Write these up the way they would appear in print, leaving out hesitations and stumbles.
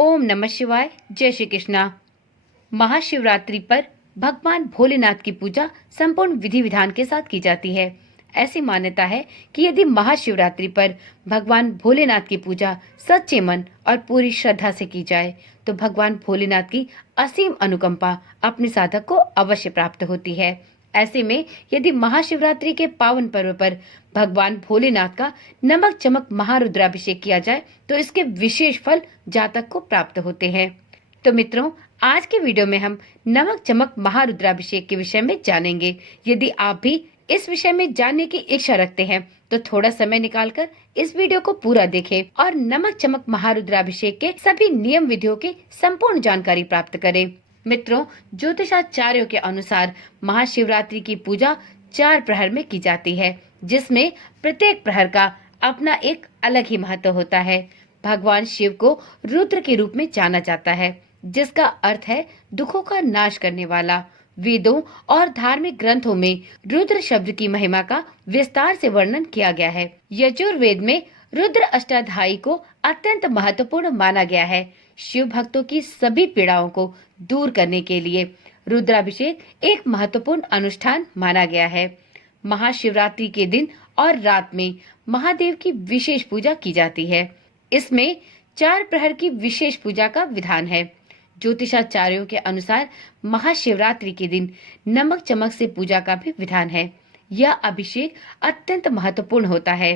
ओम नमः शिवाय। जय श्री कृष्णा। महाशिवरात्रि पर भगवान भोलेनाथ की पूजा संपूर्ण विधि विधान के साथ की जाती है। ऐसी मान्यता है कि यदि महाशिवरात्रि पर भगवान भोलेनाथ की पूजा सच्चे मन और पूरी श्रद्धा से की जाए तो भगवान भोलेनाथ की असीम अनुकंपा अपने साधक को अवश्य प्राप्त होती है। ऐसे में यदि महाशिवरात्रि के पावन पर्व पर भगवान भोलेनाथ का नमक चमक महारुद्राभिषेक किया जाए तो इसके विशेष फल जातक को प्राप्त होते हैं। तो मित्रों, आज के वीडियो में हम नमक चमक महारुद्राभिषेक के विषय में जानेंगे। यदि आप भी इस विषय में जानने की इच्छा रखते हैं तो थोड़ा समय निकालकर इस वीडियो को पूरा देखें और नमक चमक महारुद्राभिषेक के सभी नियम विधियों की संपूर्ण जानकारी प्राप्त करें। मित्रों, ज्योतिषाचार्यों के अनुसार महाशिवरात्रि की पूजा 4 प्रहर में की जाती है, जिसमें प्रत्येक प्रहर का अपना एक अलग ही महत्व होता है। भगवान शिव को रुद्र के रूप में जाना जाता है, जिसका अर्थ है दुखों का नाश करने वाला। वेदों और धार्मिक ग्रंथों में रुद्र शब्द की महिमा का विस्तार से वर्णन किया गया है। यजुर्वेद में रुद्र अष्टाध्यायी को अत्यंत महत्वपूर्ण माना गया है। शिव भक्तों की सभी पीड़ाओं को दूर करने के लिए रुद्राभिषेक एक महत्वपूर्ण अनुष्ठान माना गया है। महाशिवरात्रि के दिन और रात में महादेव की विशेष पूजा की जाती है। इसमें 4 प्रहर की विशेष पूजा का विधान है। ज्योतिषाचार्यों के अनुसार महाशिवरात्रि के दिन नमक चमक से पूजा का भी विधान है। यह अभिषेक अत्यंत महत्वपूर्ण होता है।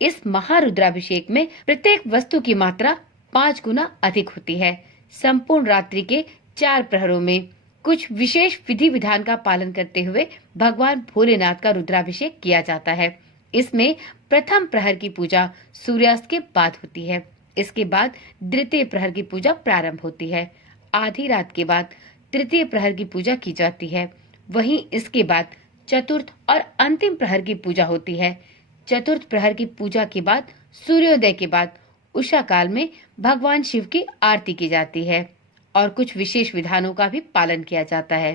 इस महारुद्राभिषेक में प्रत्येक वस्तु की मात्रा 5 गुना अधिक होती है। संपूर्ण रात्रि के 4 प्रहरों में कुछ विशेष विधि विधान का पालन करते हुए भगवान भोलेनाथ का रुद्राभिषेक किया जाता है। इसमें प्रथम प्रहर की पूजा सूर्यास्त के बाद होती है। इसके बाद द्वितीय प्रहर की पूजा प्रारंभ होती है। आधी रात के बाद तृतीय प्रहर की पूजा की जाती है। वहीं इसके बाद चतुर्थ और अंतिम प्रहर की पूजा होती है। चतुर्थ प्रहर की पूजा के बाद सूर्योदय के बाद उषा काल में भगवान शिव की आरती की जाती है और कुछ विशेष विधानों का भी पालन किया जाता है।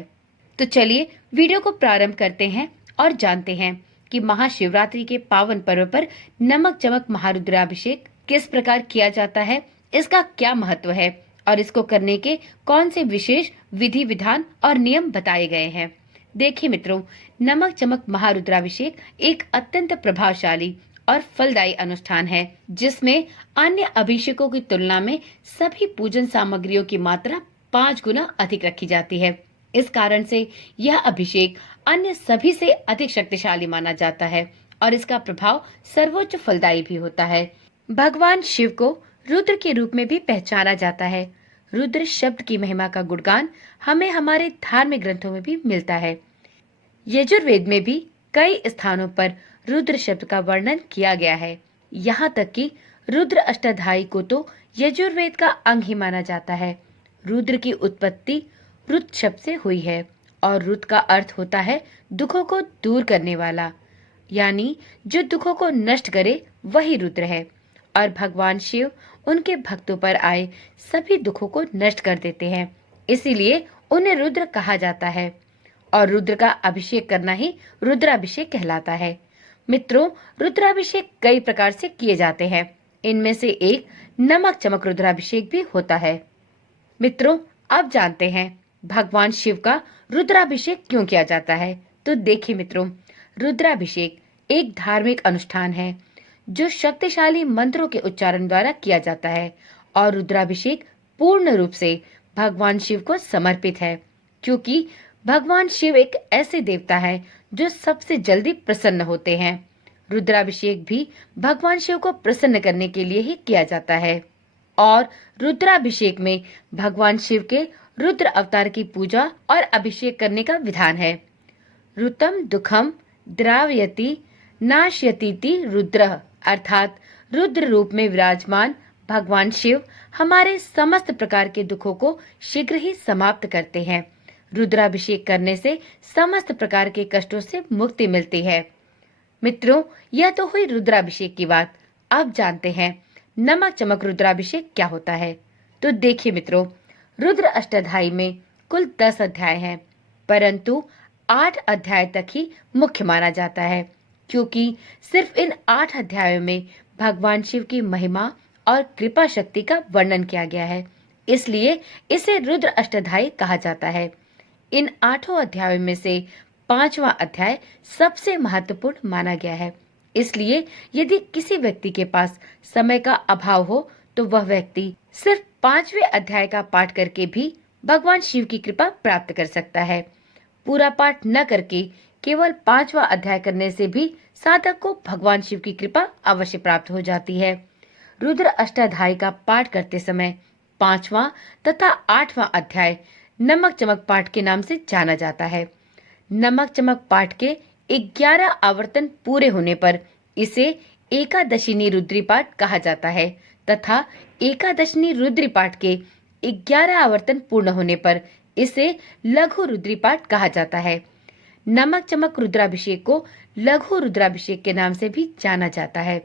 तो चलिए वीडियो को प्रारंभ करते हैं और जानते हैं कि महाशिवरात्रि के पावन पर्व पर नमक चमक महारुद्राभिषेक किस प्रकार किया जाता है, इसका क्या महत्व है और इसको करने के कौन से विशेष विधि विधान और नियम बताए गए हैं। देखिए मित्रों, नमक चमक महारुद्राभिषेक एक अत्यंत प्रभावशाली और फलदायी अनुष्ठान है, जिसमें अन्य अभिषेकों की तुलना में सभी पूजन सामग्रियों की मात्रा 5 गुना अधिक रखी जाती है। इस कारण से यह अभिषेक अन्य सभी से अधिक शक्तिशाली माना जाता है और इसका प्रभाव सर्वोच्च फलदायी भी होता है। भगवान शिव को रुद्र के रूप में भी पहचाना जाता है। रुद्र शब्द की महिमा का गुणगान हमें हमारे धार्मिक ग्रंथों में भी मिलता है। यजुर्वेद में भी कई स्थानों पर रुद्र शब्द का वर्णन किया गया है। यहाँ तक कि रुद्र अष्टाध्यायी को तो यजुर्वेद का अंग ही माना जाता है। रुद्र की उत्पत्ति रुद्र शब्द से हुई है और रुद्र का अर्थ होता है दुखों को दूर करने वाला, यानी जो दुखों को नष्ट करे वही रुद्र है। और भगवान शिव उनके भक्तों पर आए सभी दुखों को नष्ट कर देते हैं, इसीलिए उन्हें रुद्र कहा जाता है और रुद्र का अभिषेक करना ही रुद्राभिषेक कहलाता है। मित्रों, रुद्राभिषेक कई प्रकार से किए जाते हैं। इनमें से एक नमक चमक रुद्राभिषेक भी होता है। मित्रों, अब जानते हैं भगवान शिव का रुद्राभिषेक क्यों किया जाता है। तो देखिए मित्रों, रुद्राभिषेक एक धार्मिक अनुष्ठान है जो शक्तिशाली मंत्रों के उच्चारण द्वारा किया जाता है और रुद्राभिषेक पूर्ण रूप से भगवान शिव को समर्पित है, क्योंकि भगवान शिव एक ऐसे देवता है जो सबसे जल्दी प्रसन्न होते हैं। रुद्राभिषेक भी भगवान शिव को प्रसन्न करने के लिए ही किया जाता है और रुद्राभिषेक में भगवान शिव के रुद्र अवतार की पूजा और अभिषेक करने का विधान है। ऋतम दुखम द्रावयति नाशयतीति रुद्र, अर्थात रुद्र रूप में विराजमान भगवान शिव हमारे समस्त प्रकार के दुखों को शीघ्र ही समाप्त करते हैं। रुद्राभिषेक करने से समस्त प्रकार के कष्टों से मुक्ति मिलती है। मित्रों, यह तो हुई रुद्राभिषेक की बात। अब जानते हैं नमक चमक रुद्राभिषेक क्या होता है। तो देखिए मित्रों, रुद्र अष्टाध्यायी में कुल 10 अध्याय हैं, परंतु 8 अध्याय तक ही मुख्य माना जाता है, क्योंकि सिर्फ इन 8 अध्यायों में भगवान शिव की महिमा और कृपा शक्ति का वर्णन किया गया है। इसलिए इसे रुद्र अष्टधाई कहा जाता है। इन 8 अध्यायों में से 5वां अध्याय सबसे महत्वपूर्ण माना गया है। इसलिए यदि किसी व्यक्ति के पास समय का अभाव हो तो वह व्यक्ति सिर्फ 5वें अध्याय का पाठ करके भी भगवान शिव की कृपा प्राप्त कर सकता है। पूरा पाठ न करके केवल 5वां अध्याय करने से भी साधक को भगवान शिव की कृपा अवश्य प्राप्त हो जाती है। रुद्र अष्टाध्याय का पाठ करते समय 5वां तथा 8वां अध्याय नमक चमक पाठ के नाम से जाना जाता है। नमक चमक पाठ के 11 आवर्तन पूरे होने पर इसे एकादशिनी रुद्री पाठ कहा जाता है तथा एकादशिनी रुद्री पाठ के 11 आवर्तन पूर्ण होने पर इसे लघु रुद्री पाठ कहा जाता है। नमक चमक रुद्राभिषेक को लघु रुद्राभिषेक के नाम से भी जाना जाता है।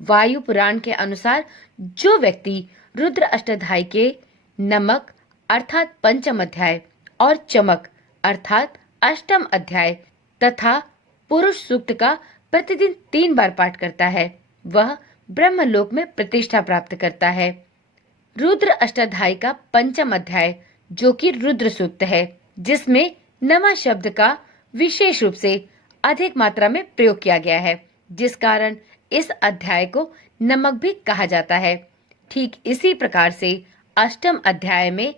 वायु पुराण के अनुसार जो व्यक्ति रुद्र अष्टाध्याय के नमक अर्थात पंचम अध्याय और चमक अर्थात अष्टम अध्याय तथा पुरुष सूक्त का प्रतिदिन 3 बार पाठ करता है वह ब्रह्मलोक में प्रतिष्ठा प्राप्त करता है। रुद्र अष्टाध्याय का पंचम अध्याय जो कि रुद्र सूक्त है, जिसमें नमा शब्द का विशेष रूप से अधिक मात्रा में प्रयोग किया गया है, जिस कारण इस अध्याय को नमक भी कहा जाता है। ठीक इसी प्रकार से अष्टम अध्याय में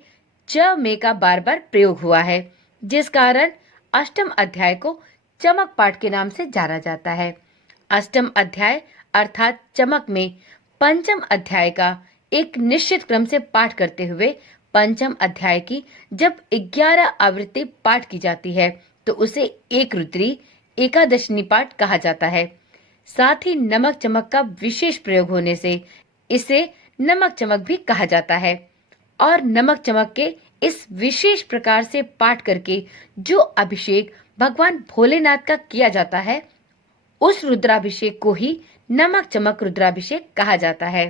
च में का बार बार प्रयोग हुआ है, जिस कारण अष्टम अध्याय को चमक पाठ के नाम से जाना जाता है। अष्टम अध्याय अर्थात चमक में पंचम अध्याय का एक निश्चित क्रम से पाठ करते हुए पंचम अध्याय की जब 11 आवृत्ति पाठ की जाती है तो उसे एक रुद्री एकादशनी पाठ कहा जाता है। साथ ही नमक चमक का विशेष प्रयोग होने से इसे नमक चमक भी कहा जाता है और नमक चमक के इस विशेष प्रकार से पाठ करके जो अभिषेक भगवान भोलेनाथ का किया जाता है उस रुद्राभिषेक को ही नमक चमक रुद्राभिषेक कहा जाता है।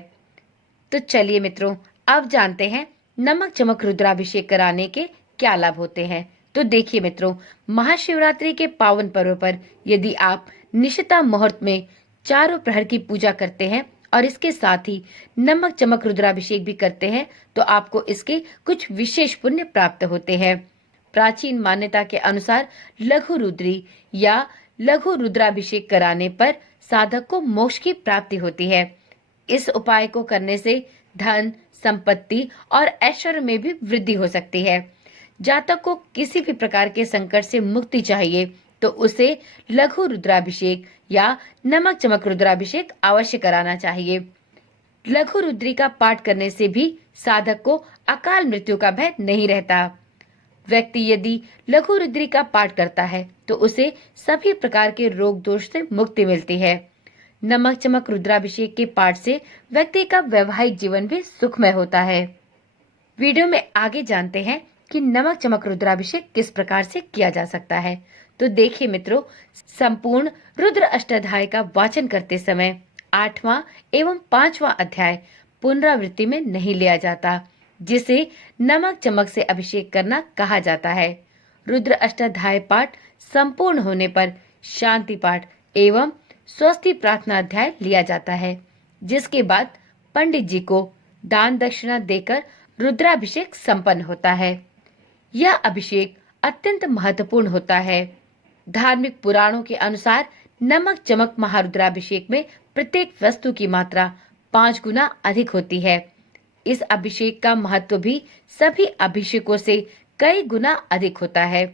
तो चलिए मित्रों, अब जानते हैं नमक चमक रुद्राभिषेक कराने के क्या लाभ होते हैं। तो देखिए मित्रों, महाशिवरात्रि के पावन पर्व पर यदि आप निशिता मुहूर्त में चारों प्रहर की पूजा करते हैं और इसके साथ ही नमक चमक रुद्राभिषेक भी करते हैं तो आपको इसके कुछ विशेष पुण्य प्राप्त होते हैं। प्राचीन मान्यता के अनुसार लघु रुद्री या लघु रुद्राभिषेक कराने पर साधक को मोक्ष की प्राप्ति होती है। इस उपाय को करने से धन, संपत्ति और ऐश्वर्य में भी वृद्धि हो सकती है। जातक को किसी भी प्रकार के संकट से मुक्ति चाहिए तो उसे लघु रुद्राभिषेक या नमक चमक रुद्राभिषेक अवश्य कराना चाहिए। लघु रुद्री का पाठ करने से भी साधक को अकाल मृत्यु का भय नहीं रहता। व्यक्ति यदि लघु रुद्री का पाठ करता है तो उसे सभी प्रकार के रोग दोष से मुक्ति मिलती है। नमक चमक रुद्राभिषेक के पाठ से व्यक्ति का वैवाहिक जीवन भी सुखमय होता है। वीडियो में आगे जानते हैं कि नमक चमक रुद्राभिषेक किस प्रकार से किया जा सकता है। तो देखिए मित्रों, संपूर्ण रुद्र अष्टाध्याय का वाचन करते समय 8वां एवं 5वां अध्याय पुनरावृत्ति में नहीं लिया जाता, जिसे नमक चमक से अभिषेक करना कहा जाता है। रुद्र अष्टाध्याय पाठ संपूर्ण होने पर शांति पाठ एवं स्वस्ति प्रार्थना अध्याय लिया जाता है, जिसके बाद पंडित जी को दान दक्षिणा देकर रुद्राभिषेक संपन्न होता है। यह अभिषेक अत्यंत महत्वपूर्ण होता है। धार्मिक पुराणों के अनुसार नमक चमक महारुद्राभिषेक में प्रत्येक वस्तु की मात्रा 5 गुना अधिक होती है। इस अभिषेक का महत्व भी सभी अभिषेकों से कई गुना अधिक होता है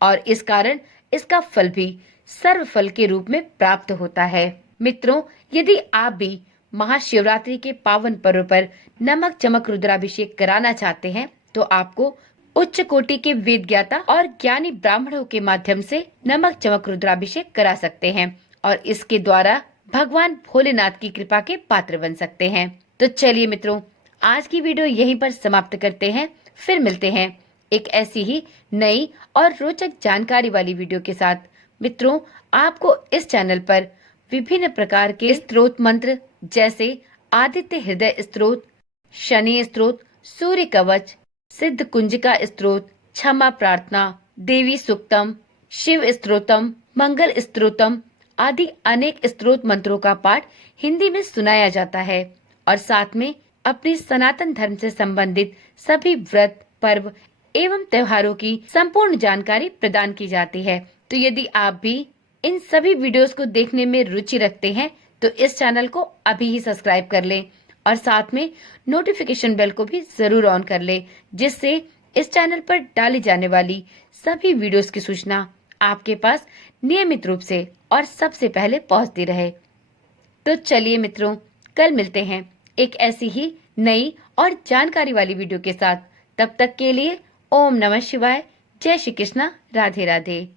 और इस कारण इसका फल भी सर्व फल के रूप में प्राप्त होता है। मित्रों, यदि आप भी महाशिवरात्रि के पावन पर्व पर नमक चमक रुद्राभिषेक कराना चाहते हैं तो आपको उच्च कोटि के वेद ज्ञाता और ज्ञानी ब्राह्मणों के माध्यम से नमक चमक रुद्राभिषेक करा सकते हैं और इसके द्वारा भगवान भोलेनाथ की कृपा के पात्र बन सकते हैं। तो चलिए मित्रों, आज की वीडियो यहीं पर समाप्त करते हैं। फिर मिलते हैं एक ऐसी ही नई और रोचक जानकारी वाली वीडियो के साथ। मित्रों, आपको इस चैनल पर विभिन्न प्रकार के स्तोत्र मंत्र जैसे आदित्य हृदय स्तोत्र, शनि स्तोत्र, सूर्य कवच, सिद्ध कुंजिका स्तोत्र, क्षमा प्रार्थना, देवी सुक्तम, शिव स्तोत्रम, मंगल स्तोत्रम आदि अनेक स्तोत्र मंत्रों का पाठ हिंदी में सुनाया जाता है और साथ में अपने सनातन धर्म से संबंधित सभी व्रत, पर्व एवं त्योहारों की संपूर्ण जानकारी प्रदान की जाती है। तो यदि आप भी इन सभी वीडियोस को देखने में रुचि रखते हैं तो इस चैनल को अभी ही सब्सक्राइब कर लें और साथ में नोटिफिकेशन बेल को भी जरूर ऑन कर लें, जिससे इस चैनल पर डाली जाने वाली सभी वीडियोस की सूचना आपके पास नियमित रूप से और सबसे पहले पहुंचती रहे। तो चलिए मित्रों, कल मिलते हैं एक ऐसी ही नई और जानकारी वाली वीडियो के साथ। तब तक के लिए ओम नमः शिवाय, जय श्री कृष्णा, राधे राधे।